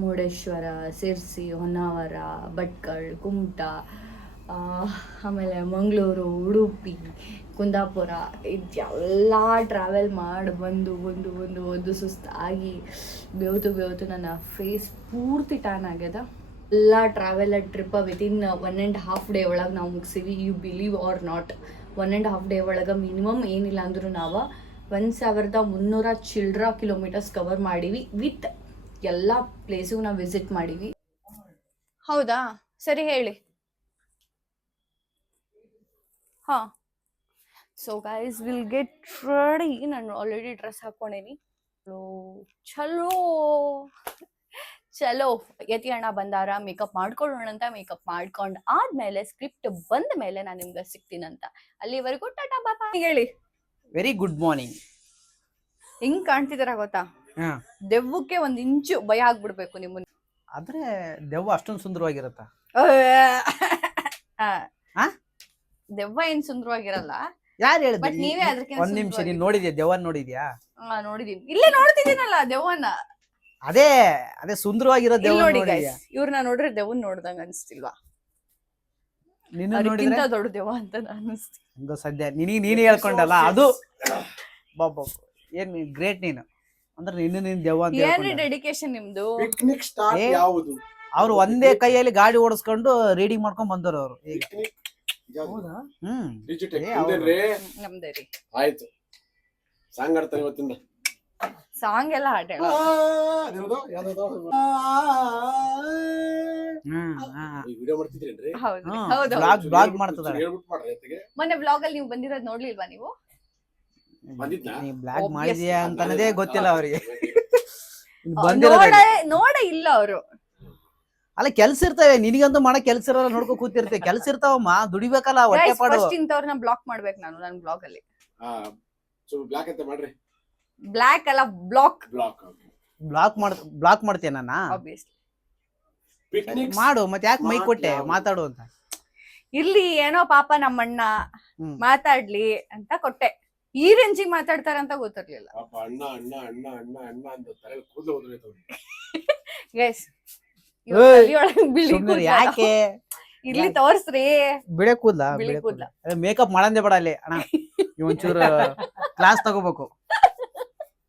ಮುರುಡೇಶ್ವರ, ಸಿರ್ಸಿ, ಹೊನ್ನಾವರ, ಭಟ್ಕಳ, ಕುಮಟಾ, ಆಮೇಲೆ ಮಂಗಳೂರು, ಉಡುಪಿ, ಕುಂದಾಪುರ ಇದೆಲ್ಲ ಟ್ರಾವೆಲ್ ಮಾಡಿ ಒಂದು ಸುಸ್ತಾಗಿ ಬೇವತು ನನ್ನ ಫೇಸ್ ಪೂರ್ತಿ ಟ್ಯಾನ್ ಆಗ್ಯದ. ಎಲ್ಲ ಟ್ರಾವೆಲ್ ಟ್ರಿಪ್ ವಿತಿನ್ 1.5 ಡೇ ಒಳಗೆ ನಾವು ಮುಗಿಸಿವಿ. You believe or not, 1.5 day ಒಳಗೆ ಮಿನಿಮಮ್ ಏನಿಲ್ಲ ಅಂದರೂ ನಾವು 1300 ಚಿಲ್ಡ್ರ ಕಿಲೋಮೀಟರ್ಸ್ ಕವರ್ ಮಾಡೀವಿ. ವಿತ್ ಎಲ್ಲ ಪ್ಲೇಸಿಗೂ ನಾವು ವಿಸಿಟ್ ಮಾಡೀವಿ. ಹೌದಾ, ಸರಿ ಹೇಳಿ. ಹಾ, so guys will get ready. ನಾನು ಆಲ್ರೆಡಿ ಡ್ರೆಸ್ ಹಾಕೊಂಡೇನಿ. ಚಲೋ ಚಲೋ ಯತಿ ಅಣ್ಣ ಬಂದಾರ, ಮೇಕಪ್ ಮಾಡ್ಕೊಳ್ಳೋಣ ಅಂತ. ಮೇಕಪ್ ಮಾಡ್ಕೊಂಡ್ ಆದ್ಮೇಲೆ ಸ್ಕ್ರಿಪ್ಟ್ ಬಂದ ಮೇಲೆ ನಾನು ನಿಮ್ಗೆ ಸಿಗ್ತೀನಂತ. ಅಲ್ಲಿವರೆಗೂ ಟಾಟಾ ಬಾಬಾ. ಹೇಳಿ. Very good morning. ಹೆಂಗ್ ಕಾಣ್ತಿದಾರ ಗೊತ್ತಾ? ದೆವ್ವಕ್ಕೆ 1 ಇಂಚು ಭಯ ಆಗ್ಬಿಡ್ಬೇಕು ನಿಮ್ಮನ್ನ. ಆದ್ರೆ ದೆವ್ವ ಅಷ್ಟೊಂದು ಸುಂದರವಾಗಿರತ್ತ? ದೆವ್ವ ಏನ್ ಸುಂದರವಾಗಿರಲ್ಲ. ಯಾರು ಹೇಳಿದ್ರು? ಬಟ್ ನೀವೇ ಅದಕ್ಕೆ 1 ನಿಮಿಷ, ನೀನ್ ನೋಡಿದ್ಯಾ ದೆವ್ವನ್? ನೋಡಿದ್ಯಾ? ನೋಡಿದೀನಿ, ಇಲ್ಲೇ ನೋಡ್ತಿದ್ದೀನಲ್ಲ ದೆವ್ವನ. ಅದೇ ಸುಂದರವಾಗಿರೋ ದೆವ್ವ ನೋಡಿ ನೋಡಿದ್ಯಾ? ಇವ್ರನ್ನ ನೋಡ್ರೆ ದೆವ್ವನ್ ನೋಡ್ದಂಗ ಅನ್ಸ್ತಿಲ್ವಾ? ನಿನ್ನ ನೋಡಿದ್ರೆ ದೊಡ್ಡ ದೆವ್ವ ಅಂತ ಅನಿಸ್ತಿ. ಸದ್ಯ ನೀನೇ ಹೇಳ್ಕೊಂಡಲ್ಲ ಅದು. ಬಾಬಾ ಏನ್ ಗ್ರೇಟ್ ನೀನು. ಅಂದ್ರೆ ನೀನ್ ದೆವ್ವ ಅಂತ ಏನ್ರಿ ಡೆಡಿಕೇಶನ್ ನಿಮ್ದು? ಪಿಕ್ನಿಕ್ ಸ್ಟಾರ್ಟ್ ಯಾವುದು? ಅವ್ರು ಒಂದೇ ಕೈಯಲ್ಲಿ ಗಾಡಿ ಓಡಿಸ್ಕೊಂಡು ರೀಡಿಂಗ್ ಮಾಡ್ಕೊಂಡ್ ಬಂದವ್ರು ಅವ್ರು. ಹೌದಾ? ನಮ್ದೇ ರೀ. ಆಯ್ತು, ಸಾಂಗ್ ಆಡ್ತಾರೆ ಇವತ್ತಿಂದ. ಸಾಂಗ್ ಎಲ್ಲ ಹಾಡೇ ಬ್ಲಾಗ್ ಮಾಡ್ತಿದ್ದಾರೆ. ಮೊನ್ನೆ ಬ್ಲಾಗ್ ಅಲ್ಲಿ ನೀವು ಬಂದಿರೋದ್ ನೋಡ್ಲಿಲ್ವಾ ನೀವು? ನೀ ಬ್ಲಾಗ್ ಮಾಡಿದ್ಯಾ ಅಂತನದೇ ಗೊತ್ತಿಲ್ಲ ಅವ್ರಿಗೆ. ನೋಡೇ ಇಲ್ಲ ಅವರು. ಅಲ್ಲ ಕೆಲ್ಸ ಇರ್ತವೆ, ನಿನಗಂತೂ ಮಾಡೋ ಕೆಲ್ಸ ಇರಲ್ಲ, ನೋಡ್ಕೊ ಕೂತಿರ್ತೇವೆ. ಕೆಲ್ಸ ಇರ್ತಾವಮ್ಮ, ದುಡಿಬೇಕಲ್ಲ, ಹೊಟ್ಟೆ ಪಾಡು. ಇಂಥವ್ರನ್ನ ಬ್ಲಾಕ್ ಮಾಡ್ಬೇಕು ನಾನು ನನ್ನ ಬ್ಲಾಗ್ ಅಲ್ಲಿ. ಬ್ಲಾಕ್ ಅಂತ ಮಾಡ್ರಿ. ಬ್ಲಾಕ್ ಅಲ್ಲ, ಬ್ಲಾಕ್ ಮಾಡ್ತೀಯ ನನ್ನ? ಪಿಕ್ನಿಕ್ ಮಾಡು, ಮತ್ತೆ ಯಾಕೆ ಮೈ ಕೊಟ್ಟೆ ಮಾತಾಡು ಅಂತ? ಇರ್ಲಿ, ಏನೋ ಪಾಪ ನಮ್ಮಣ್ಣ ಮಾತಾಡ್ಲಿ ಅಂತ ಕೊಟ್ಟೆ. ಈ ರೇಂಜಿಗೆ ಮಾತಾಡ್ತಾರಂತ ಗೊತ್ತಿರ್ಲಿಲ್ಲ. ಅಣ್ಣ ಅಣ್ಣ ಅಣ್ಣ ಅಣ್ಣ ಅಣ್ಣ ಅಂತ ತಲೆ ಕೂದಲು ಹೋದ್ರೆ ಗೈಸ್ ಯಾಕೆ ಇಲ್ಲಿ ತೋರ್ಸ್ರಿ. ಬಿಳೆ ಕೂದ್ಲ ಮೇಕಪ್ ಮಾಡಂದೇ ಬೇಡ ಅಲ್ಲಿ ಅಣ್ಣ. ಒಂಚೂರು ಕ್ಲಾಸ್ ತಗೋಬೇಕು,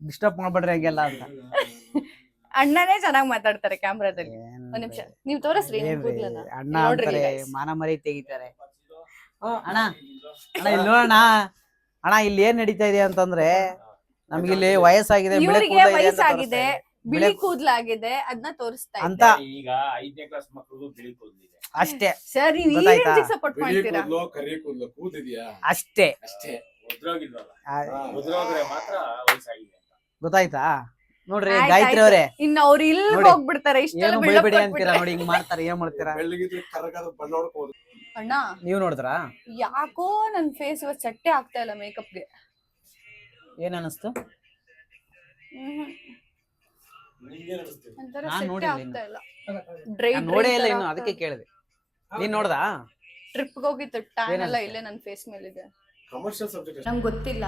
ಡಿಸ್ಟರ್ಬ್ ಮಾಡ್ಬೇಡ್ರಿ ಹಂಗೆಲ್ಲ ಅಂತ. ಅಣ್ಣನೇ ಚೆನ್ನಾಗಿ ಮಾತಾಡ್ತಾರೆ ಕ್ಯಾಮ್ರಾದಲ್ಲಿ. ಒಂದ್ ನಿಮಿಷ ನೀವು ತೋರಿಸ್ರಿ ಅಣ್ಣ ಅಂತಾರೆ, ಮಾನ ಮರಿ ತೆಗಿತಾರೆ. ಅಣ್ಣ ಅಣ್ಣ ಇಲ್ಲಿ ನೋಡೋಣ ಅಣ್ಣ, ಇಲ್ಲಿ ಏನ್ ನಡೀತಾ ಇದೆ ಅಂತಂದ್ರೆ, ನಮ್ಗಿಲ್ಲಿ ವಯಸ್ಸಾಗಿದೆ, ವಯಸ್ಸಾಗಿದೆ, ಬಿಳಿ ಕೂದ್ಲಾಗಿದೆ, ಅದನ್ನ ತೋರಿಸ್ತಾ ಅಂತ. ಈಗ 5ನೇ ಕ್ಲಾಸ್ ಮಕ್ಕಳಿಗೂ ಬಿಳಿ ಕೂದಲಿದೆ ಅಷ್ಟೇ. ಸರಿ, ಸಪೋರ್ಟ್ ಮಾಡ್ತೀರಾ? ಕರಿ ಕೂದಲು ಕೂದಿದ್ಯಾ? ಅಷ್ಟೇ ಅಷ್ಟೇ. ಉದ್ರೋದ್ರೆ ಮಾತ್ರ ವಯಸ್ಸಾಗಿದೆ. ಗೊತ್ತಾಯ್ತಾ? ನೋಡ್ರಿ ಗಾಯತ್ರಿ ಅವರೇ, ಇನ್ನು ಅವ್ರು ಇಲ್ಲಿ ಹೋಗ್ಬಿಡ್ತಾರೆ. ಏನು ಬೈಬೇಡಿ ಅಂತೀರಾ ನೋಡಿ, ಹಿಂಗ್ ಮಾಡ್ತಾರೆ. ಏನ್ ಮಾಡ್ತೀರಾ? ಬಣ್ಣ ಹೊಡ್ಕೋದು. ಅಣ್ಣ ನೀವ್ ನೋಡಿದ್ರಾ? ಯಾಕೋ ನನ್ ಫೇಸ್ ಇವತ್ತು ಸೆಟ್ಟೆ ಆಗ್ತಾ ಇಲ್ಲ ಮೇಕಪ್ಗೆ. ಏನ್ ಅನಿಸ್ತು? ನೋಡೇ ಇಲ್ಲ ಇನ್ನು, ಅದಕ್ಕೆ ಕೇಳಿದೆ. ನೀನ್ ನೋಡ್ದಾ? ಟ್ರಿಪ್ಗೆ ಹೋಗಿತ್ತು, ಟ್ಯಾನ್ ಎಲ್ಲ ಇಲ್ಲೇ ನನ್ನ ಫೇಸ್ ಮೇಲಿದೆ. ನಂಗೆ ಗೊತ್ತಿಲ್ಲ,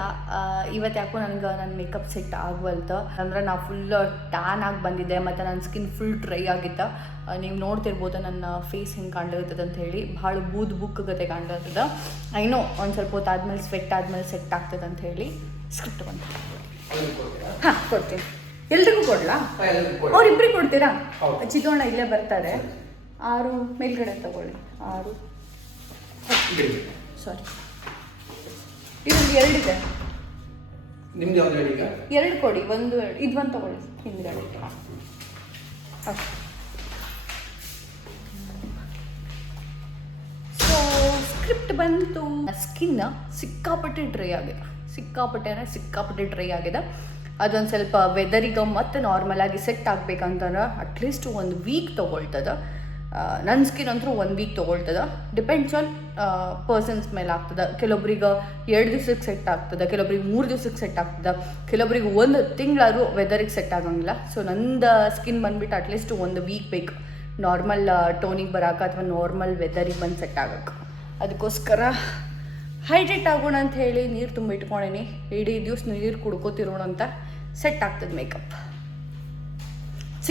ಇವತ್ತು ಯಾಕೋ ನನಗೆ ನನ್ನ ಮೇಕಪ್ ಸೆಟ್ ಆಗವಲ್ತು. ಅಂದ್ರೆ ನಾ ಫುಲ್ ಟ್ಯಾನ್ ಆಗಿ ಬಂದಿದ್ದೆ, ಮತ್ತು ನನ್ನ ಸ್ಕಿನ್ ಫುಲ್ ಡ್ರೈ ಆಗಿತ್ತು. ನೀವು ನೋಡ್ತಿರ್ಬೋದು ನನ್ನ ಫೇಸ್ ಹಿಂಗೆ ಕಾಣ್ಲಿರ್ತದೆ ಅಂತ ಹೇಳಿ, ಭಾಳ ಬುಕ್ ಗತೆ ಕಾಣ್ಲಿರ್ತದೆ. ಐನೋ ಒಂದು ಸ್ವಲ್ಪ ಹೊತ್ತು ಆದ್ಮೇಲೆ ಸ್ವೆಟ್ ಆದ್ಮೇಲೆ ಸೆಟ್ ಆಗ್ತದೆ ಅಂತ ಹೇಳಿ ಸ್ಕ್ರಿಪ್ಟ್ ಬಂತು. ಹಾಂ, ಕೊಡ್ತೀನಿ. ಎಲ್ರಿಗೂ ಕೊಡ್ಲಾ? ಅವ್ರಿಬ್ರಿಗೆ ಕೊಡ್ತೀರಾ? ಚಿತ್ತೋಣ ಇಲ್ಲೇ ಬರ್ತಾರೆ. 6 ಮೇಲ್ಗಡೆ ತಗೊಳ್ಳಿ. 6 ಸಾರಿ, ಇದೊಂದು 2 ಇದೆ. ನಿಮ್ದು ಯಾವ್ದು ಹೇಳಿ? ಈಗ 2 ಕೊಡಿ, 1 ಇದು 1 ತಗೊಳ್ಳಿ ಹಿಂದ್ಗಡೆ. ಸೊ ಸ್ಕ್ರಿಪ್ಟ್ ಬಂತು. ಸ್ಕಿನ್ ಸಿಕ್ಕಾಪಟ್ಟೆ ಡ್ರೈ ಆಗಿದೆ. ಅದೊಂದು ಸ್ವಲ್ಪ ವೆದರಿಗೆ ಮತ್ತು ನಾರ್ಮಲ್ ಆಗಿ ಸೆಟ್ ಆಗ್ಬೇಕಂತಂದ್ರೆ ಅಟ್ಲೀಸ್ಟ್ 1 ವೀಕ್ ತೊಗೊಳ್ತದೆ. ನನ್ನ ಸ್ಕಿನ್ ಅಂತೂ 1 ವೀಕ್ ತೊಗೊಳ್ತದೆ. ಡಿಪೆಂಡ್ಸ್ ಆನ್ ಪರ್ಸನ್ಸ್ ಮೇಲೆ ಆಗ್ತದೆ. ಕೆಲವೊಬ್ರಿಗೆ 2 ದಿವ್ಸಕ್ಕೆ ಸೆಟ್ ಆಗ್ತದೆ, ಕೆಲವೊಬ್ರಿಗೆ 3 ದಿವ್ಸಕ್ಕೆ ಸೆಟ್ ಆಗ್ತದೆ, ಕೆಲವೊಬ್ರಿಗೆ 1 ತಿಂಗಳಾದ್ರೂ ವೆದರಿಗೆ ಸೆಟ್ ಆಗಂಗಿಲ್ಲ. ಸೊ ನಂದು ಸ್ಕಿನ್ ಬಂದುಬಿಟ್ಟು ಅಟ್ಲೀಸ್ಟ್ 1 ವೀಕ್ ಬೇಕು ನಾರ್ಮಲ್ ಟೋನಿಗೆ ಬರೋಕೆ, ಅಥವಾ ನಾರ್ಮಲ್ ವೆದರಿಗೆ ಬಂದು ಸೆಟ್ ಆಗೋಕ್ಕೆ. ಅದಕ್ಕೋಸ್ಕರ ಹೈಡ್ರೇಟ್ ಆಗೋಣ ಅಂತ ಹೇಳಿ ನೀರು ತುಂಬ ಇಟ್ಕೊಂಡೇನಿ. ಇಡೀ ದಿವ್ಸ ನೀರು ಕುಡ್ಕೋತಿರೋಣ ಅಂತ ಸೆಟ್ ಆಗ್ತದೆ ಮೇಕಪ್.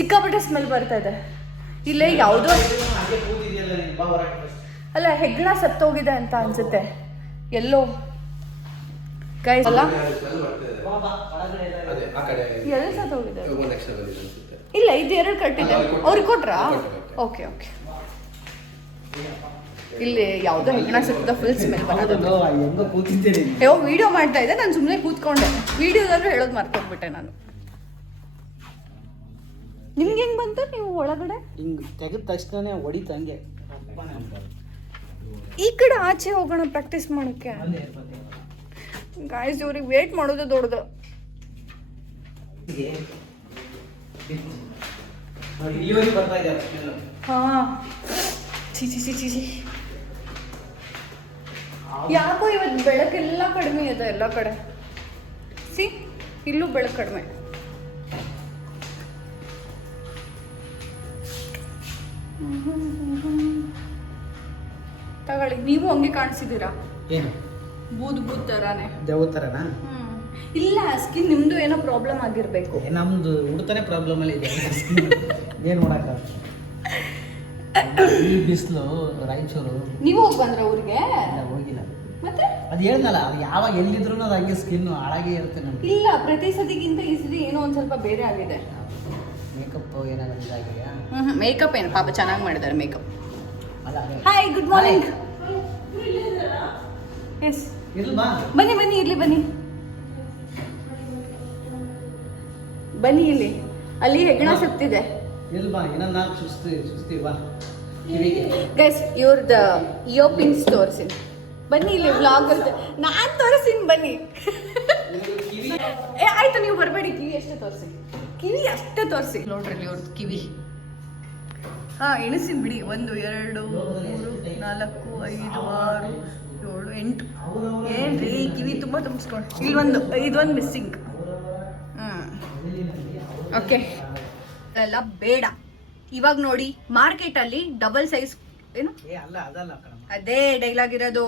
ಸಿಕ್ಕಾಪಟ್ಟೆ ಸ್ಮೆಲ್ ಬರ್ತಾ ಇದೆ. ಇಲ್ಲೇ ಯಾವುದೋ ಅಲ್ಲ ಹೆಗ್ಗಣ ಸತ್ತೋಗಿದೆ ಅಂತ ಅನ್ಸುತ್ತೆ ಎಲ್ಲೋ ಗೈಸ್. ಅಲ್ಲ ಎಲ್ಲಿ ಸತ್ತೋಗಿದೆ? ಇಲ್ಲ, ಇದು 2 ಕಟ್ಟಿದೆ. ಅವ್ರಿಗೆ ಕೊಟ್ರಾ? Okay okay. ಇಲ್ಲಿ ಯಾವುದೋ ಹೆಗ್ಗಣ ಸತ್ತದ ಫುಲ್ ಸ್ಮೆಲ್ ಬರೋದು. ಅಯ್ಯೋ ವಿಡಿಯೋ ಮಾಡ್ತಾ ಇದ್ದೆ, ನಾನು ಸುಮ್ಮನೆ ಕೂತ್ಕೊಂಡೆ. ವಿಡಿಯೋದಾದ್ರೂ ಹೇಳೋದು ಮರ್ತೋಗ್ಬಿಟ್ಟೆ ನಾನು. ನಿಮ್ಗೆ ಹೆಂಗ್ ಬಂತು? ನೀವು ಒಳಗಡೆ ಹಿಂಗ್ ತೆಗೆದ ತಕ್ಷಣ ಹೊಡಿತಂಗೆ. ಈ ಕಡೆ ಆಚೆ ಹೋಗೋಣ ಪ್ರಾಕ್ಟೀಸ್ ಮಾಡೋಕ್ಕೆ. ಗಾಯ್ಸ್ ಇವ್ರಿಗೆ ವೇಟ್ ಮಾಡೋದು ದೊಡ್ಡದು. ಹಾ ಛೀ ಛೀ ಛೀ ಛೀ ಛೀ. ಯಾಕೋ ಇವತ್ತು ಬೆಳಕೆಲ್ಲ ಕಡಿಮೆ ಇದೆ ಎಲ್ಲ ಕಡೆ. ಸಿ ಇಲ್ಲೂ ಬೆಳಕು ಕಡಿಮೆ. ತಗೊಳ್ಳಿ, ನೀವು ಹಂಗೆ ಕಾಣಿಸಿದ್ದೀರಾ. ಏನು ಬೂದ್ ತರಾನೇ. ದೇವ ಥರನಾ? ಇಲ್ಲ, ಸ್ಕಿನ್ ನಿಮ್ದು ಏನೋ ಪ್ರಾಬ್ಲಮ್ ಆಗಿರ್ಬೇಕು. ನಮ್ದು ಹುಡ್ತಾನೆ ಪ್ರಾಬ್ಲಮ್ ಅಲ್ಲಿ ಇದೆ. ಏನು ಮಾಡಕ್ಕ ಈ ಬಿಸಿಲು ರಾಯಚೂರು. ನೀವು ಹೋಗಿ ಬಂದ್ರ ಊರಿಗೆ? ಹೋಗಿಲ್ಲ. ಮತ್ತೆ ಅದು ಹೇಳ್ದಲ್ಲ, ಅದು ಯಾವಾಗ ಎಲ್ಲಿದ್ರು ಅದು ಹಂಗೆ ಸ್ಕಿನ್ ಹಾಳಾಗೇ ಇರುತ್ತೆ ನಮ್ಗೆ. ಇಲ್ಲ, ಪ್ರತಿ ಸತಿಗಿಂತ ಈ ಸತಿ ಏನೋ ಒಂದ್ ಸ್ವಲ್ಪ ಬೇರೆ ಆಗಿದೆ. ಮೇಕಪ್ ಏನಾದ್ರು ಇದಾಗಿದೆಯಾ? ಮೇಕಪ್ ಏನು ಪಾಪ ಚೆನ್ನಾಗಿ ಮಾಡಿದ್ದಾರೆ ಮೇಕಪ್. ಅಲ್ಲ ಹಾಯ್, ಗುಡ್ ಮಾರ್ನಿಂಗ್. ಎಸ್, ಇರ್ಲ್ವಾ? ಬನ್ನಿ ಬನ್ನಿ, ಇರ್ಲಿ ಬನ್ನಿ ಬನ್ನಿ. ಇಲ್ಲಿ ಅಲ್ಲಿ ಹೆಗ್ಗಣ ಸತ್ತಿದೆ. ಇಲ್ವಾ? ಇನ್ನೊಂದು 4 ಸುಸ್ತಿ ಬಾ. ಕಿವಿಗೆ ಗೈಸ್ ಇವ್ರದ್ದು ಇಯರ್ ಪಿನ್ಸ್ ತೋರಿಸಿನಿ. ಬನ್ನಿ ಇಲ್ಲಿ ವ್ಲಾಗ್ ಇರುತ್ತೆ, ನಾನು ತೋರಿಸ್ತೀನಿ ಬನ್ನಿ. ಏ ಆಯ್ತು, ನೀವು ಬರಬೇಡಿ. ಕಿವಿ ಅಷ್ಟೇ ತೋರಿಸಿ, ಕಿವಿ ಅಷ್ಟೇ ತೋರಿಸಿ. ನೋಡ್ರಿ ಇವ್ರದ್ದು ಕಿವಿ. ಹಾ ಎಣಿಸಿನ್ ಬಿಡಿ. 1 2 3 4 5 6 7 8. ಏನ್ರಿ ಕಿವಿ ತುಂಬ ತುಂಬಿಸ್ಕೊಂಡು ಇಲ್ಲೊಂದು ಇದೊಂದು ಮಿಸ್ಸಿಂಗ್. ಓಕೆ, ಎಲ್ಲ ಬೇಡ. ಇವಾಗ ನೋಡಿ ಮಾರ್ಕೆಟಲ್ಲಿ ಡಬಲ್ ಸೈಜ್ ಏನು ಅಲ್ಲ ಅದಲ್ಲ ಕಣಮ್ಮ. ಅದೇ ಡೈಲಾಗ್ ಇರೋದು.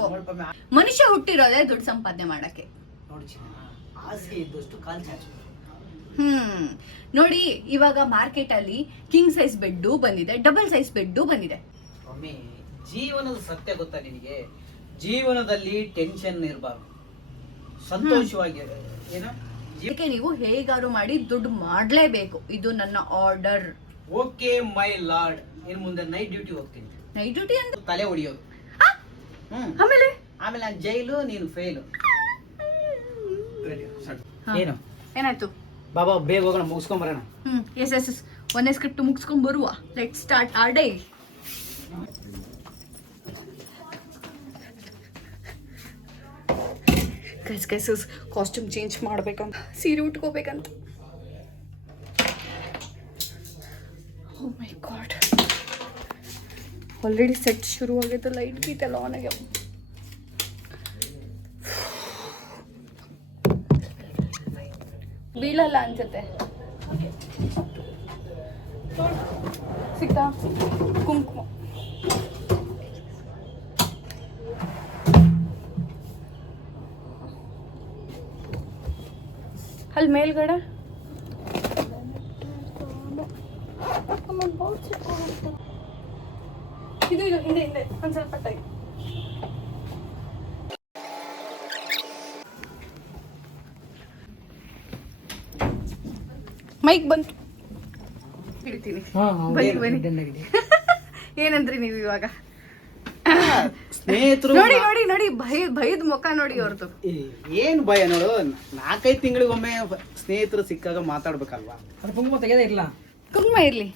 ಮನುಷ್ಯ ಹುಟ್ಟಿರೋದೇ ದುಡ್ಡು ಸಂಪಾದನೆ ಮಾಡಕ್ಕೆ. ಹಾಸಿಗೆ ಇದ್ದಷ್ಟು ಕಾಲು ಚಾಚು. ನೋಡಿ ಇವಾಗ ಮಾರ್ಕೆಟ್ ಅಲ್ಲಿ ಕಿಂಗ್ ಸೈಜ್ ಬೆಡ್ಡು ಬಂದಿದೆ, ಡಬಲ್ ಸೈಜ್ ಬೆಡ್ಡು ಬಂದಿದೆ. ಒಮ್ಮೆ ಜೀವನದ ಸತ್ಯ ಗೊತ್ತಾ ನಿನಗೆ? ಜೀವನದಲ್ಲಿ ಟೆನ್ಷನ್ ಇರಬಾರ್ದು, ಸಂತೋಷವಾಗಿರ. ಏನು ಇದಕ್ಕೆ ನೀವು ಹೇಗಾರು ಮಾಡಿ ದುಡ್ಡು ಮಾಡ್ಲೇಬೇಕು. ಇದು ನನ್ನ ಆರ್ಡರ್. Okay my lord. ಇನ್ ಮುಂದೆ ನೈಟ್ ಡ್ಯೂಟಿ ಹೋಗ್ತೀನಿ. ನೈಟ್ ಡ್ಯೂಟಿ ಅಂತ ತಲೆ ಹೊಡಿಯೋದು. ಆಮೇಲೆ ಆಮೇಲೆ ನಾನು ಜೈಲು, ನೀನು ಫೇಲು. ಏನು ಏನಾಯ್ತು? ಬಾಬಾ ಬೇಗ ಹೋಗೋಣ, ಮುಗಿಸ್ಕೊಂಡ್ ಬರೋಣ. Yes yes yes. ಒಂದೇ ಸ್ಕ್ರಿಪ್ಟ್ ಮುಗಿಸ್ಕೊಂಡ್ ಬರುವ. Let start our day. Guys costume change ಮಾಡ್ಬೇಕಂತ, ಸೀರೆ ಉಟ್ಕೋಬೇಕಂತ. Oh my god, already set ಶುರು ಆಗೈತೆ. ಲೈಟ್ ಗೀಟ್ ಎಲ್ಲ ಆನ್ ಆಗ್ಯಾವ. ಬೀಳಲ್ಲ ಅನ್ಸುತ್ತೆ. ಸಿಕ್ತಾ ಕುಂಕುಮ? ಅಲ್ಲಿ ಮೇಲ್ಗಡೆ ಇದು ಇದು ಹಿಂದೆ ಹಿಂದೆ ಒಂದು ಸ್ವಲ್ಪ ಟೈಮ್. ಮೈಕ್ ಬಂತು, ಇಡ್ತೀನಿ. ಬನ್ನಿ ಬನ್ನಿ. ಏನಂದ್ರಿ ನೀವು ಇವಾಗ? ಸ್ನೇಹಿತರು ನೋಡಿ ನೋಡಿ ನೋಡಿ, ಭಯದ ಮುಖ ನೋಡಿ ಅವ್ರದ್ದು. ಏನ್ ಭಯ ನೋಡು. 4-5 ತಿಂಗಳಿಗೊಮ್ಮೆ ಸ್ನೇಹಿತರು ಸಿಕ್ಕಾಗ ಮಾತಾಡ್ಬೇಕಲ್ವಾ? ಕುಂಕುಮ ತೆಗೆದೇ ಇಲ್ಲ. ಕುಂಕುಮ ಇರ್ಲಿ.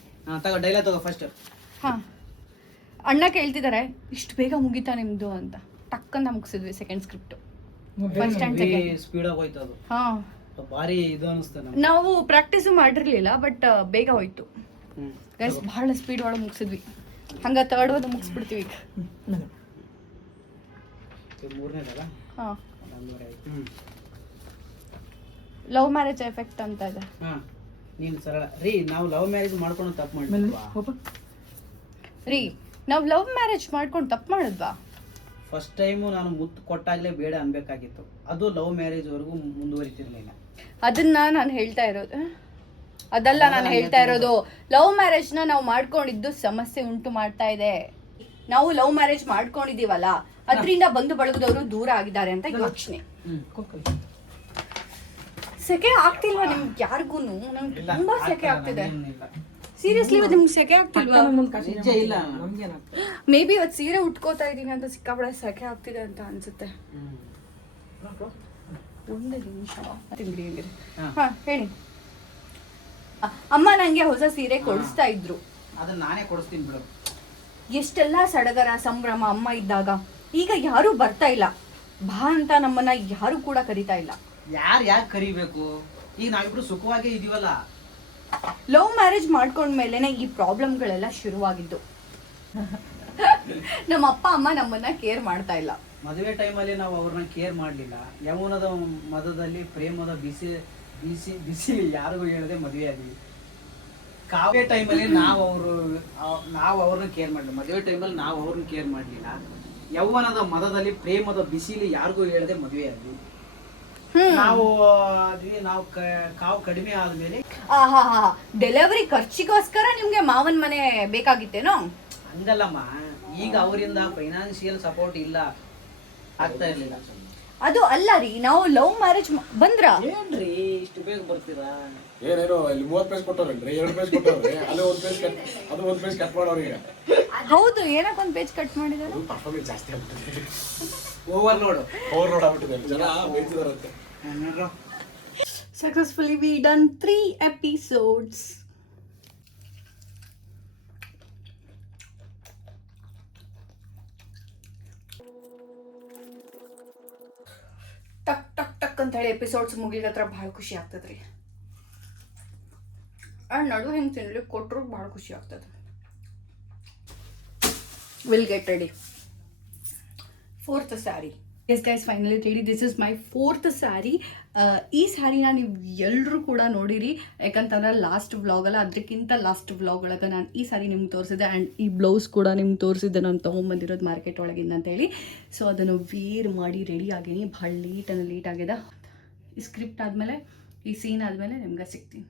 ತಗೋ, ಡೈಲಾಗ್ ತಗೋ ಫಸ್ಟ್. ಹಾ, ಅಣ್ಣ ಕೇಳ್ತಿದ್ದಾರೆ ಇಷ್ಟು ಬೇಗ ಮುಗಿತಾ ನಿಮ್ದು ಅಂತ. ಟಕ್ಕಂತ ಮುಗಿಸಿದ್ವಿ second script. First and second speed ಆಗಿ ಹೋಯ್ತು ಅದು. ಹಾ, ಭಾರಿ ಇದು ಅನಿಸ್ತು. ನಾವು ಪ್ರಾಕ್ಟೀಸ್ ಮಾಡಿರ್ಲಿಲ್ಲ, ಬಟ್ ಬೇಗ ಹೋಯ್ತು ಗೈಸ್. ಬಹಳ ಸ್ಪೀಡ್ ಒಳಗೆ ಮುಗಿಸಿದ್ವಿ. ಹಂಗ ತರ್ಡ್ ಒಂದು ಮುಗಿಸ್ಬಿಡ್ತೀವಿ ಈಗ. ಮೂರನೇದಲ್ಲ? ಹಾ, ಲವ್ ಮ್ಯಾರೇಜ್ ಎಫೆಕ್ಟ್ ಅಂತ ಇದೆ. ಹಾ, ನೀನು ಸರಳ ರೀ. ನಾವು ಲವ್ ಮ್ಯಾರೇಜ್ ಮಾಡ್ಕೊಂಡು ತಪ್ಪು ಮಾಡಿದ್ವಾ? ರೀ, ನಾವು ಲವ್ ಮ್ಯಾರೇಜ್ ಮಾಡ್ಕೊಂಡು ತಪ್ಪು ಮಾಡಿದ್ವಾ? ಫಸ್ಟ್ ಟೈಮು ನಾನು ಮುತ್ತು ಕೊಟ್ಟಾಗಲೇ ಬೇಡ ಅನ್ಬೇಕಾಗಿತ್ತು. ಅದು ಲವ್ ಮ್ಯಾರೇಜ್ ವರೆಗೂ ಮುಂದುವರಿತಿರ್ಲಿಲ್ಲ. ಅದನ್ನ ನಾನು ಹೇಳ್ತಾ ಇರೋದು. ಅದಲ್ಲ ನಾನು ಹೇಳ್ತಾ ಇರೋದು. ಲವ್ ಮ್ಯಾರೇಜ್ ನ ನಾವು ಮಾಡ್ಕೊಂಡಿದ್ದು ಸಮಸ್ಯೆ ಉಂಟು ಮಾಡ್ತಾ ಇದೆ. ನಾವು ಲವ್ ಮ್ಯಾರೇಜ್ ಮಾಡ್ಕೊಂಡಿದೀವಲ್ಲ, ಅದರಿಂದ ಬಂಧು ಬಳಗದವರು ದೂರ ಆಗಿದ್ದಾರೆ ಅಂತ ಯೋಚನೆ. ಸೆಕೆ ಆಗ್ತಿಲ್ವಾ ನಿಮ್ಗೆ ಯಾರಿಗೂ? ನಂಗೆ ತುಂಬಾ ಸೆಕೆ ಆಗ್ತಿದೆ. ಸೀರಿಯಸ್ಲಿ ನಿಮ್ಗೆ ಸೆಕೆ ಆಗ್ತಿಲ್ವಾ? ಮೇ ಬಿ ಇವತ್ತು ಸೀರೆ ಉಟ್ಕೋತಾ ಇದೀನಿ ಅಂತ ಸಿಕ್ಕಾಪಡೆ ಸೆಕೆ ಆಗ್ತಿದೆ ಅಂತ ಅನ್ಸುತ್ತೆ. ಒಂದು ನಿಮಿಷ ಹಾ ಹೇಳಿ. ಅಮ್ಮ ನಂಗೆ ಹೊಸ ಸೀರೆ ಕೊಡಿಸ್ತಾ ಇದ್ರು. ಅದನ್ನ ನಾನೇ ಕೊಡಿಸ್ತೀನಿ ಬಿಡು. ಎಷ್ಟೆಲ್ಲ ಸಡಗರ ಸಂಭ್ರಮ ಅಮ್ಮ ಇದ್ದಾಗ. ಈಗ ಯಾರು ಬರ್ತಾ ಇಲ್ಲ. ಬಾ ಅಂತ ನಮ್ಮನ್ನ ಯಾರು ಕೂಡ ಕರಿತಾ ಇಲ್ಲ. ಯಾಕೆ ಕರಿಬೇಕು? ಈಗ ನಾವಿಬ್ರು ಸುಖವಾಗೇ ಇದೀವಲ್ಲ. ಲವ್ ಮ್ಯಾರೇಜ್ ಮಾಡ್ಕೊಂಡ್ಮೇಲೆನೆ ಈ ಪ್ರಾಬ್ಲಮ್ಗಳೆಲ್ಲ ಶುರುವಾಗಿದ್ದು. ನಮ್ಮ ಅಪ್ಪ ಅಮ್ಮ ನಮ್ಮನ್ನ ಕೇರ್ ಮಾಡ್ತಾ ಇಲ್ಲ. ಮದುವೆ ಟೈಮಲ್ಲಿ ನಾವು ಅವ್ರನ್ನ ಕೇರ್ ಮಾಡಲಿಲ್ಲ. ಯೌವನದ ಮದದಲ್ಲಿ ಪ್ರೇಮದ ಬಿಸಿ ಬಿಸಿ ಬಿಸಿ ಯಾರಿಗೂ ಹೇಳದೆ ಮದುವೆ ಆದ್ವಿ. ಕಾವ್ಯ ಟೈಮಲ್ಲಿ ನಾವು ಅವ್ರನ್ನ ಕೇರ್ ಮಾಡಲಿಲ್ಲ. ಮದುವೆ ಟೈಮಲ್ಲಿ ನಾವು ಅವ್ರನ್ನ ಕೇರ್ ಮಾಡಲಿಲ್ಲ. ಯೌವನದ ಮದದಲ್ಲಿ ಪ್ರೇಮದ ಬಿಸಿಲಿ ಯಾರಿಗೂ ಹೇಳದೆ ಮದುವೆ ಆದ್ವಿ. ನಾವು ಕಾವು ಕಡಿಮೆ ಆದ್ಮೇಲೆ ಡೆಲಿವರಿ ಖರ್ಚಿಗೋಸ್ಕರ ನಿಮ್ಗೆ ಮಾವನ್ ಮನೆ ಬೇಕಾಗಿತ್ತೇನೋ? ಹಂಗಲ್ಲಮ್ಮ, ಈಗ ಅವರಿಂದ ಫೈನಾನ್ಸಿಯಲ್ ಸಪೋರ್ಟ್ ಇಲ್ಲ, ಆಗ್ತಾ ಇರ್ಲಿಲ್ಲ. ಅದು ಅಲ್ಲ ರೀ, ನಾವು ಲವ್ ಮ್ಯಾರೇಜ್ ಬಂದ್ರ ಏನ್ರಿ ಇಷ್ಟು ಬೇಗ ಬರ್ತೀರಾ? ಏನೇನೋ ಇಲ್ಲಿ 30 ಪೇಜ್ ಕೊಟ್ಟವ್ರಲ್ರಿ, 2 ಪೇಜ್ ಕೊಟ್ಟವ್ರಿ. ಅಲ್ಲಿ 1 ಪೇಜ್ ಕಟ್, ಅದು 1 ಪೇಜ್ ಕಟ್ ಮಾಡೋರು ಈಗ. ಹೌದು, ಏನಕ್ಕೆ 1 ಪೇಜ್ ಕಟ್ ಮಾಡಿದಾರೆ? ಪರ್ಫಾರ್ಮೆನ್ಸ್ ಜಾಸ್ತಿ ಆಗ್ಬಿಟ್ಟಿದೆ, ಓವರ್ಲೋಡ್ ಆಗ್ಬಿಟ್ಟಿದೆ. ಜನ ಬೈತಿದಾರಂತೆ. Successfully we done 3 episodes. ಟಕ್ ಟಕ್ ಟಕ್ ಅಂತ ಹೇಳಿ ಎಪಿಸೋಡ್ಸ್ ಮುಗಿಲತ್ರ ಭಾಳ ಖುಷಿ ಆಗ್ತದ್ರಿ. ಅಂಡ್ ನಡು ಹೆಂಗೆ ತಿನ್ಲಿಕ್ಕೆ ಕೊಟ್ಟರು ಭಾಳ ಖುಷಿ ಆಗ್ತದೆ. Will get ready. 4th sari. Yes guys, finally ready. This is my 4th sari. ಈ ಸ್ಯಾರಿನ ನೀವು ಎಲ್ಲರೂ ಕೂಡ ನೋಡಿರಿ. ಯಾಕಂತಂದ್ರೆ ಲಾಸ್ಟ್ ವ್ಲಾಗಲ್ಲ, ಅದಕ್ಕಿಂತ ಲಾಸ್ಟ್ ವ್ಲಾಗ್ ಒಳಗೆ ನಾನು ಈ ಸ್ಯಾರಿ ನಿಮ್ಗೆ ತೋರಿಸಿದೆ. ಆ್ಯಂಡ್ ಈ ಬ್ಲೌಸ್ ಕೂಡ ನಿಮ್ಗೆ ತೋರಿಸಿದ್ದೆ, ನಾನು ತೊಗೊಂಬಂದಿರೋದು ಮಾರ್ಕೆಟ್ ಒಳಗಿಂದ ಅಂತೇಳಿ. ಸೊ ಅದನ್ನು ವೇರ್ ಮಾಡಿ ರೆಡಿ ಆಗೀನಿ. ಭಾಳ ಲೇಟ್ ಆಗಿದೆ. ಈ ಸ್ಕ್ರಿಪ್ಟ್ ಆದಮೇಲೆ, ಈ ಸೀನ್ ಆದಮೇಲೆ ನಿಮ್ಗೆ ಸಿಗ್ತೀನಿ.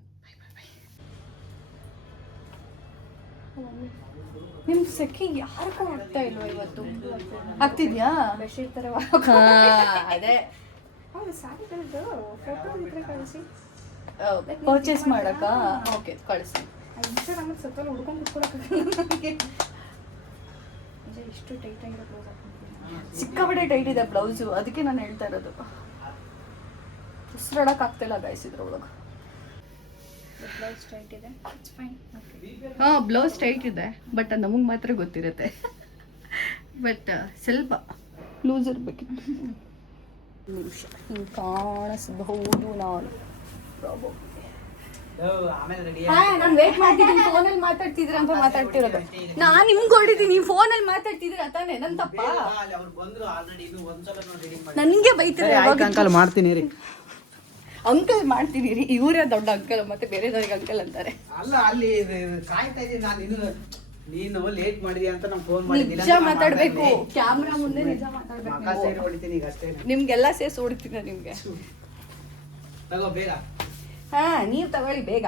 ನಿಮ್ ಸೆಕೆ ಯಾರಿಗೂ ಆಗ್ತಾ ಇಲ್ವಾ ಇವತ್ತು? ಆಗ್ತಿದ್ಯಾ? ಅದೇ ಪರ್ಚೇಸ್ ಮಾಡಕ್ಕ? ಓಕೆ, ಕಳಿಸಿ. ಸಿಕ್ಕಾಪಟ್ಟೆ ಟೈಟ್ ಇದೆ ಬ್ಲೌಸು, ಅದಕ್ಕೆ ನಾನು ಹೇಳ್ತಾ ಇರೋದು. ಉಸಿರಾಡಕ್ ಆಗ್ತಿಲ್ಲ ಗೈಸ್ ಇದ್ರೊಳಗೆ. ಬ್ಲೌಸ್ ಟೈಟ್ ಇದೆ, ಬಟ್ ನಮಗೆ ಮಾತ್ರ ಗೊತ್ತಿರುತ್ತೆ. ಬಟ್ ಸ್ವಲ್ಪ ಲೂಸ್ ಇರ್ಬೇಕಿತ್ತು. ನಿಮಿಷ ಹಿಂಗೆ ಕಾಣಿಸಬಹುದು ನಾನು. ನಾನು ವೇಟ್ ಮಾಡ್ತಿದ್ದೀನಿ. ಫೋನಲ್ಲಿ ಮಾತಾಡ್ತಿದ್ರ ಅಂತ ಮಾತಾಡ್ತಿರೋದು. ನಾನು ನಿಮ್ಗೆ ಹೊಡಿತೀನಿ, ಫೋನಲ್ಲಿ ಮಾತಾಡ್ತಿದ್ದೀರ ತಾನೇ? ನನ್ನ ತಪ್ಪ? ನನಗೆ ಬೈತಾರೆ. ಮಾಡ್ತೀನಿ ರೀ, ಅಂಕಲ್ ಮಾಡ್ತೀನಿ ರೀ. ಇವರೇ ದೊಡ್ಡ ಅಂಕಲ್, ಮತ್ತೆ ಬೇರೆದವ್ರಿಗೆ ಅಂಕಲ್ ಅಂತಾರೆ. ಅಲ್ಲ, ಅಲ್ಲಿ ಕಾಯ್ತಾ ಇದ್ದೀನಿ ನಾನು. ನೀನು ಲೇಟ್ ಮಾಡಿದ್ಯಾ ಅಂತ ನಾನು ಫೋನ್ ಮಾಡಿದ್ದೀನಿ. ನಿಜ ಮಾತಾಡ್ಬೇಕು, ಕ್ಯಾಮ್ರಾ ಮುಂದೆ ನಿಜ ಮಾತಾಡ್ಬೇಕು. ಹೊಡಿತೀನಿ ಈಗ ಅಷ್ಟೇ. ನಿಮ್ಗೆಲ್ಲ ಸೇರ್ಸಿ ಹೊಡಿತೀನಿ ನಿಮ್ಗೆ. ತಗೋ ಬೇಗ. ಹಾ, ನೀವ್ ತಗೊಳ್ಳಿ ಬೇಗ.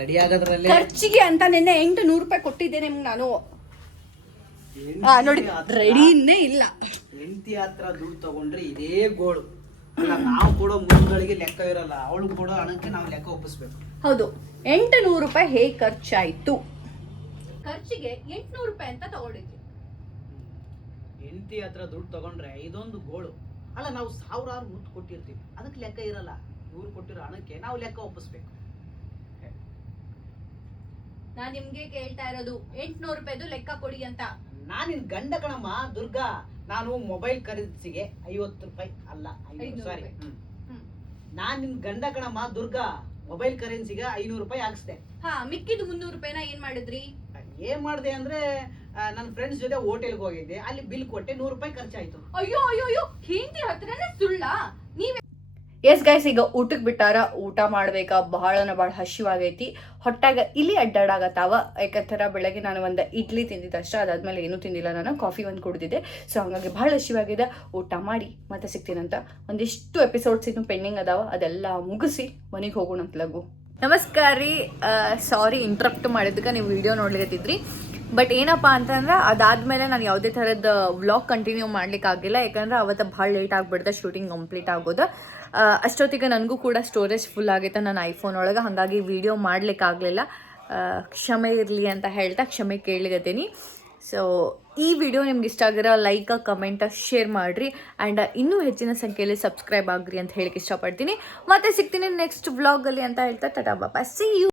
ರೆಡಿ ಆಗೋದ್ರಲ್ಲಿ ಖರ್ಚಿಗೆ ಅಂತ ನಿನ್ನೆ 800 ರೂಪಾಯಿ ಕೊಟ್ಟಿದ್ದೆ ನಿಮ್ಗೆ ನಾನು. ನೋಡಿ, ರೆಡಿನೇ ಇಲ್ಲ. ಹೆಂಡತಿ ಹತ್ರ ದುಡ್ಡು ತಗೊಂಡ್ರೆ ಇದೇ ಗೋಳು. ಅಲ್ಲ, ನಾವು ಕೊಡೋ ಮುಂಗಳಿಗೆ ಲೆಕ್ಕ ಇರಲ್ಲ, ಅವಳು ಕೊಡೋ ಹಣಕ್ಕೆ ನಾವು ಲೆಕ್ಕ ಒಪ್ಪಿಸ್ಬೇಕು. ಹೌದು, 800 ರೂಪಾಯಿ ಹೇಗೆ ಖರ್ಚಾಯ್ತು? ಖರ್ಚಿಗೆ 800 ರೂಪಾಯಿ ಅಂತ ತಗೊಂಡಿದ್ವಿ. ಹೆಂಡತಿ ಹತ್ರ ದುಡ್ಡು ತಗೊಂಡ್ರೆ ಇದೊಂದು ಗೋಳು. ಅಲ್ಲ, ನಾವು ಸಾವಿರಾರು ಮುತ್ತು ಕೊಟ್ಟಿರ್ತೀವಿ, ಅದಕ್ಕೆ ಲೆಕ್ಕ ಇರಲ್ಲ. ಇವ್ರು ಕೊಟ್ಟಿರೋ ಹಣಕ್ಕೆ ನಾವು ಲೆಕ್ಕ ಒಪ್ಪಿಸ್ಬೇಕು. ನಾನ್ ನಿಮ್ಗೆ ಕೇಳ್ತಾ ಇರೋದು 800 ರೂಪಾಯಿದು ಲೆಕ್ಕ ಕೊಡಿ ಅಂತ. ನಾನ್ ನಿನ್ ಗಂಡ ಕಣಮ್ಮ ದುರ್ಗಾ. ನಾನು ಮೊಬೈಲ್ ಖರೀದಿಸಿಗೆ 50 ರೂಪಾಯಿ ಅಲ್ಲ, ಸಾರಿ, ನಾನ್ ನಿನ್ ಗಂಡ ಕಣಮ್ಮ ದುರ್ಗಾ. ಮೊಬೈಲ್ ಕರೆನ್ಸಿಗೆ 500 ರೂಪಾಯಿ ಹಾಕ್ಸ್ದೆ. ಹಾ, ಮಿಕ್ಕಿದ 300 ರೂಪಾಯಿನ ಏನ್ ಮಾಡಿದ್ರಿ? ಏನ್ ಮಾಡ್ದೆ ಅಂದ್ರೆ, ನನ್ನ ಫ್ರೆಂಡ್ಸ್ ಜೊತೆ ಹೋಟೆಲ್ಗೆ ಹೋಗಿದ್ದೆ, ಅಲ್ಲಿ ಬಿಲ್ ಕೊಟ್ಟೆ, 100 ರೂಪಾಯಿ ಖರ್ಚಾಯ್ತು. ಅಯ್ಯೋ ಅಯ್ಯೋ ಅಯ್ಯೋ, ಹೆಂಡತಿ ಹತ್ರನೇ ಸುಳ್ಳ? ಎಸ್ ಗೈಸ್, ಈಗ ಊಟಕ್ಕೆ ಬಿಟ್ಟಾರ. ಊಟ ಮಾಡ್ಬೇಕಾ, ಭಾಳ ಹಸಿವಾಗೈತಿ. ಹೊಟ್ಟಾಗ ಇಲ್ಲಿ ಅಡ್ಡಾಡಾಗತ್ತಾವ. ಯಾಕಂತರ ಬೆಳಗ್ಗೆ ನಾನು ಒಂದು ಇಡ್ಲಿ ತಿಂದಿದ್ದೆ ಅಷ್ಟೇ, ಅದಾದ್ಮೇಲೆ ಏನೂ ತಿಂದಿಲ್ಲ. ನಾನು ಕಾಫಿ ಒಂದು ಕುಡಿದಿದ್ದೆ. ಸೊ ಹಾಗಾಗಿ ಭಾಳ ಹಸಿವಾಗಿದೆ. ಊಟ ಮಾಡಿ ಮತ್ತೆ ಸಿಗ್ತೀನಂತ. ಒಂದಿಷ್ಟು ಎಪಿಸೋಡ್ಸ್ ಇನ್ನು ಪೆಂಡಿಂಗ್ ಅದಾವ, ಅದೆಲ್ಲ ಮುಗಿಸಿ ಮನೆಗೆ ಹೋಗೋಣ ಅಂತ ಲಗು. ನಮಸ್ಕಾರ ರೀ, ಸಾರಿ ಇಂಟ್ರಪ್ಟ್ ಮಾಡಿದ್ದಕ್ಕೆ ನೀವು ವಿಡಿಯೋ ನೋಡ್ಲಿಕತ್ತಿದ್ರಿ. ಬಟ್ ಏನಪ್ಪ ಅಂತಂದ್ರೆ ಅದಾದಮೇಲೆ ನಾನು ಯಾವುದೇ ಥರದ ವ್ಲಾಗ್ ಕಂಟಿನ್ಯೂ ಮಾಡ್ಲಿಕ್ಕಾಗಿಲ್ಲ. ಯಾಕಂದ್ರೆ ಅವತ್ತು ಭಾಳ ಲೇಟ್ ಆಗಿಬಿಡ್ದೆ ಶೂಟಿಂಗ್ ಕಂಪ್ಲೀಟ್ ಆಗೋದು. ಅಷ್ಟೊತ್ತಿಗೆ ನನಗೂ ಕೂಡ ಸ್ಟೋರೇಜ್ ಫುಲ್ ಆಗೈತೆ ನನ್ನ ಐಫೋನ್ ಒಳಗೆ. ಹಾಗಾಗಿ ವಿಡಿಯೋ ಮಾಡಲಿಕ್ಕಾಗಲಿಲ್ಲ. ಕ್ಷಮೆ ಇರಲಿ ಅಂತ ಹೇಳ್ತಾ ಕ್ಷಮೆ ಕೇಳಲಿಕತ್ತೀನಿ. ಸೊ ಈ ವಿಡಿಯೋ ನಿಮ್ಗೆ ಇಷ್ಟ ಆಗಿರೋ ಲೈಕ್, ಕಮೆಂಟ್, ಶೇರ್ ಮಾಡಿರಿ. ಆ್ಯಂಡ್ ಇನ್ನೂ ಹೆಚ್ಚಿನ ಸಂಖ್ಯೆಯಲ್ಲಿ ಸಬ್ಸ್ಕ್ರೈಬ್ ಆಗ್ರಿ ಅಂತ ಹೇಳಕ್ಕೆ ಇಷ್ಟಪಡ್ತೀನಿ. ಮತ್ತೆ ಸಿಗ್ತೀನಿ ನೆಕ್ಸ್ಟ್ ವ್ಲಾಗಲ್ಲಿ ಅಂತ ಹೇಳ್ತಾ ಟಾಟಾ ಬಾಬಾ, ಸಿ ಯು.